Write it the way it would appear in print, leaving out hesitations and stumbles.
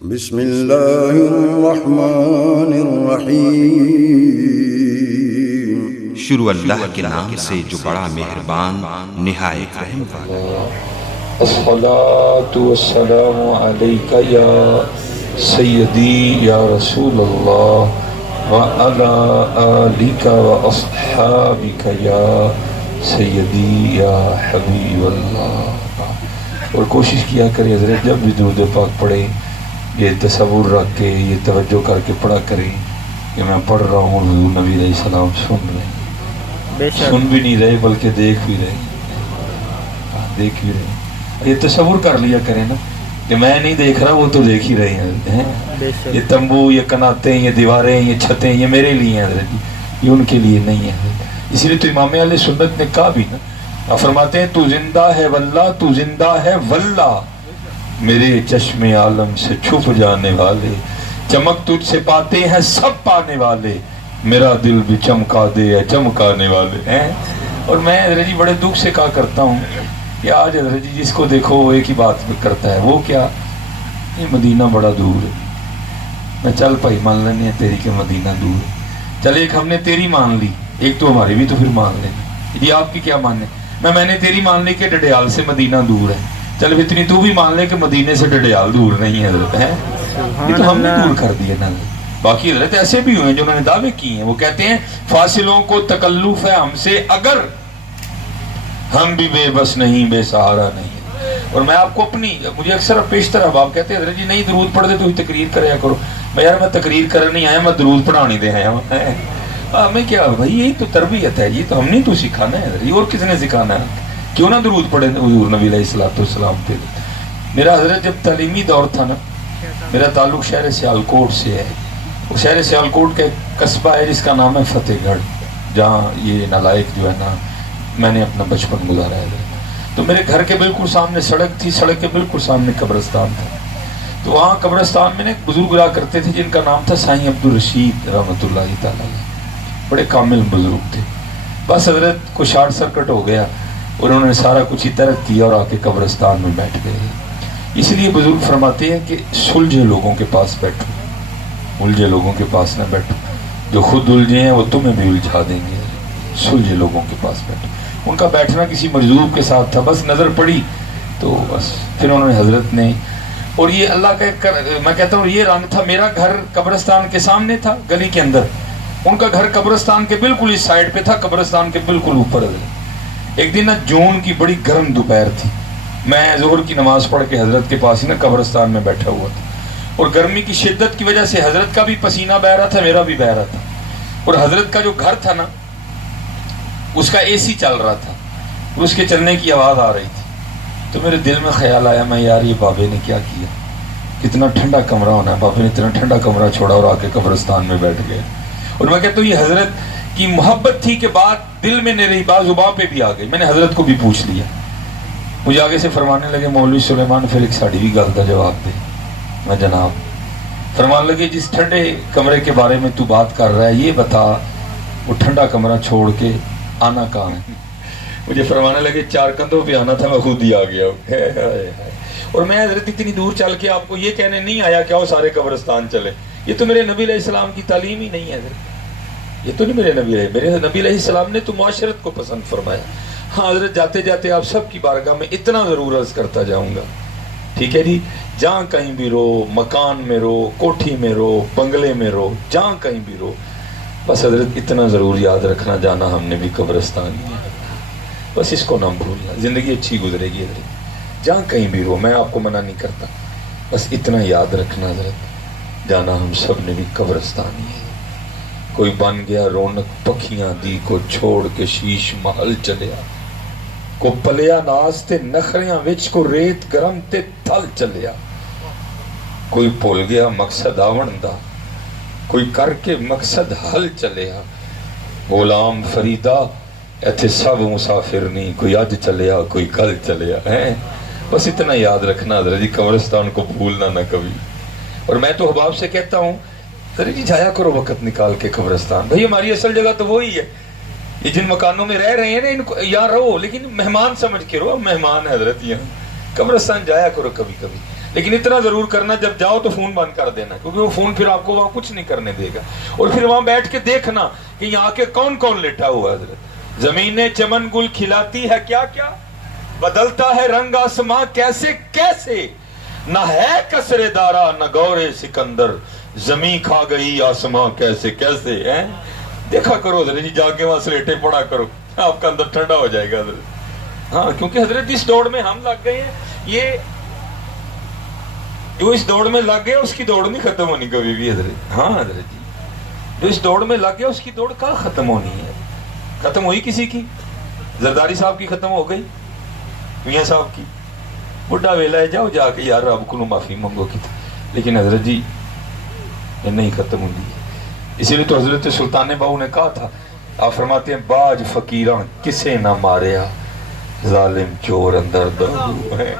بسم اللہ الرحمن الرحیم۔ شروع اللہ کے نام سے جو بڑا مہربان نہایت رحم والا۔ الصلاة والسلام علیک یا سیدی یا رسول اللہ وعلی آلک واصحابک یا سیدی یا حبیب اللہ۔ اور کوشش کیا کریں حضرت جب بھی درود پاک پڑھیں یہ تصور رکھ کے یہ توجہ کر کے پڑھا کریں کہ میں پڑھ رہا ہوں، حضور نبی علیہ السلام سن رہے ہیں، سن بھی نہیں رہے بلکہ دیکھ بھی رہے ہیں۔ یہ تصور کر لیا کریں نا کہ میں نہیں دیکھ رہا، وہ تو دیکھ ہی رہے ہیں۔ یہ تمبو، یہ کناتیں، یہ دیواریں، یہ چھتیں، یہ میرے لیے ہیں حضرت، یہ ان کے لیے نہیں ہے۔ اسی لیے تو امام اہل سنت نے کہا بھی نا، فرماتے ہیں تو زندہ ہے واللہ، تو زندہ ہے واللہ، میرے چشم عالم سے چھپ جانے والے، چمک تجھ سے پاتے ہیں سب پانے والے، میرا دل بھی چمکا دے چمکانے والے ہیں۔ اور میں حضرت جی بڑے دکھ سے کہا کرتا ہوں کہ آج حضرت جی جس کو دیکھو وہ ایک ہی بات کرتا ہے، وہ کیا، یہ مدینہ بڑا دور ہے۔ میں چل پائی مان لینے ہیں تیری کہ مدینہ دور ہے، چل ایک ہم نے تیری مان لی، ایک تو ہماری بھی تو پھر مان لیں، یہ آپ کی کیا ماننے، میں نے تیری مان لی کہ ڈڈیال سے مدینہ دور ہے، چل اتنی تو بھی مان لے کہ مدینے سے ڈڈیال دور نہیں ہے حضرت، ہے یہ تو ہم نے دور کر دیا نا۔ باقی حضرت ایسے بھی ہوئے ہیں جنہوں نے دعوے کی ہیں، وہ کہتے ہیں فاصلوں کو تکلف ہے ہم سے اگر، ہم بھی بے بس نہیں بے سہارا نہیں۔ اور میں آپ کو اپنی، مجھے اکثر پیشتر اب آپ کہتے ہیں حضرت جی نہیں درود پڑھ دے تو ہی تقریر کریا کرو، میں یار میں تقریر کرنے نہیں آیا، میں درود پڑھانی دے آیا ہوں۔ ہمیں کیا بھائی، یہی تو تربیت ہے، یہ تو ہم نے تو سکھانا ہے حضرت، اور کس نے سکھانا ہے؟ کیوں نہ درود پڑھے حضور نبی علیہ السلام پہ۔ میرا حضرت جب تعلیمی دور تھا نا، میرا تعلق شہر سیالکوٹ سے ہے، شہر سیالکوٹ کا ایک قصبہ ہے جس کا نام ہے فتح گڑھ، جہاں یہ نالائق جو ہے نا میں نے اپنا بچپن گزارا ہے۔ تو میرے گھر کے بالکل سامنے سڑک تھی، سڑک کے بالکل سامنے قبرستان تھا، تو وہاں قبرستان میں ایک بزرگ رہا کرتے تھے جن کا نام تھا سائیں عبدالرشید رحمۃ اللہ تعالیٰ، بڑے کامل بزرگ تھے۔ بس حضرت کو شارٹ سرکٹ ہو گیا، انہوں نے سارا کچھ ہی ترک کیا اور آ کے قبرستان میں بیٹھ گئے۔ اس لیے بزرگ فرماتے ہیں کہ سلجھے لوگوں کے پاس بیٹھو، الجھے لوگوں کے پاس نہ بیٹھو، جو خود الجھے ہیں وہ تمہیں بھی الجھا دیں گے، سلجھے لوگوں کے پاس بیٹھو۔ ان کا بیٹھنا کسی مجذوب کے ساتھ تھا، بس نظر پڑی تو بس پھر انہوں نے حضرت نے، اور یہ اللہ کا میں کہتا ہوں یہ رنگ تھا، میرا گھر قبرستان کے سامنے تھا گلی کے اندر، ان کا گھر قبرستان کے بالکل اس سائڈ پہ تھا، قبرستان کے بالکل اوپر۔ ایک دن نا جون کی بڑی گرم دوپہر تھی، میں ظہر کی نماز پڑھ کے حضرت کے پاس ہی نا قبرستان میں بیٹھا ہوا تھا، اور گرمی کی شدت کی وجہ سے حضرت کا بھی پسینہ بہ رہا تھا، میرا بھی بہ رہا تھا، اور حضرت کا جو گھر تھا نا اس کا اے سی چل رہا تھا اور اس کے چلنے کی آواز آ رہی تھی، تو میرے دل میں خیال آیا میں یار یہ بابے نے کیا کیا، کتنا ٹھنڈا کمرہ ہونا ہے، بابے نے اتنا ٹھنڈا کمرہ چھوڑا اور آ کے قبرستان میں بیٹھ گئے۔ اور میں کہتا ہوں یہ حضرت کی محبت تھی کہ بات دل میں نہیں رہی، بات زبان پہ بھی آ گئی۔ میں نے حضرت کو بھی پوچھ لیا، مجھے آگے سے فرمانے لگے مولوی سلیمان پھر ایک ساڑی بھی گل کا جواب دے۔ میں جناب، فرمان لگے جس ٹھنڈے کمرے کے بارے میں تو بات کر رہا ہے یہ بتا وہ ٹھنڈا کمرہ چھوڑ کے آنا کہاں ہے؟ مجھے فرمانے لگے 4 کندھوں پہ آنا تھا، میں خود ہی آ گیا۔ اور میں حضرت اتنی دور چل کے آپ کو یہ کہنے نہیں آیا کہ آؤ سارے قبرستان چلے، یہ تو میرے نبی علیہ السلام کی تعلیم ہی نہیں ہے حضرت، یہ تو نہیں میرے نبی علیہ السلام نے تو معاشرت کو پسند فرمایا۔ ہاں حضرت جاتے جاتے آپ سب کی بارگاہ میں اتنا ضرور عرض کرتا جاؤں گا، ٹھیک ہے جی، جہاں کہیں بھی رو، مکان میں رو، کوٹھی میں رو، بنگلے میں رو، جہاں کہیں بھی رو، بس حضرت اتنا ضرور یاد رکھنا جانا ہم نے بھی قبرستان ہی ہے، بس اس کو نہ بھولنا، زندگی اچھی گزرے گی حضرت، جہاں کہیں بھی رو، میں آپ کو منع نہیں کرتا، بس اتنا یاد رکھنا حضرت جانا ہم سب نے بھی قبرستان ہی ہے۔ کوئی بن گیا رونق پکھیاں دی کو چھوڑ کے شیش محل چلیا، کو پلیا ناز تے نخریاں وچ کو ریت گرم تے تھل چلیا، کوئی بھول گیا مقصد آون دا، کوئی کر کے مقصد حل چلیا، غلام فریدا ایتھے سب مسافر نہیں، کوئی اج چلیا کوئی کل چلیا ہے، بس اتنا یاد رکھنا حضرت جی، قبرستان کو بھولنا نہ کبھی۔ اور میں تو احباب سے کہتا ہوں حضرت جی جایا کرو وقت نکال کے قبرستان، بھائی ہماری اصل جگہ تو وہی ہے، یہ جن مکانوں میں رہ رہے ہیں نا ان کو یہاں رہو، لیکن مہمان سمجھ کے رہو، مہمان ہے حضرت یہاں، قبرستان جایا کرو کبھی کبھی۔ لیکن اتنا ضرور کرنا جب جاؤ تو فون بند کر دینا، کیونکہ وہ فون پھر آپ کو وہاں کچھ نہیں کرنے دے گا. اور پھر وہاں بیٹھ کے دیکھنا کہ یہاں کے کون کون لیٹا ہوا حضرت. زمینیں چمن گل کھلاتی ہے کیا کیا، بدلتا ہے رنگ آسماں کیسے کیسے، نہ ہے کسر دارا نہ گورے سکندر، زمین کھا گئی آسماں کیسے کیسے. دیکھا کرو حضرت جی، جا کے وہاں سلیٹیں پڑھا کرو، آپ کا اندر ٹھنڈا ہو جائے گا حضرت. ہاں کیونکہ حضرت جس دوڑ میں ہم لگ گئے ہیں، یہ جو اس دوڑ میں لگ گیا اس کی دوڑ نہیں ختم ہونی کبھی بھی حضرت. ہاں حضرت جی، جو اس دوڑ میں لگ گیا اس کی دوڑ کہاں ختم ہونی ہے. ختم ہوئی کسی کی؟ زرداری صاحب کی ختم ہو گئی، میاں صاحب کی. بڑھا ویلا ہے، جاؤ جا کے یار رب کو معافی منگو کی. لیکن حضرت جی یہ نہیں ختم ہوئی. اسی لیے تو حضرت سلطان باہو نے کہا تھا، آپ فرماتے ہیں باج فقیراں کسے نہ ماریا، ظالم چور اندر دو ہے.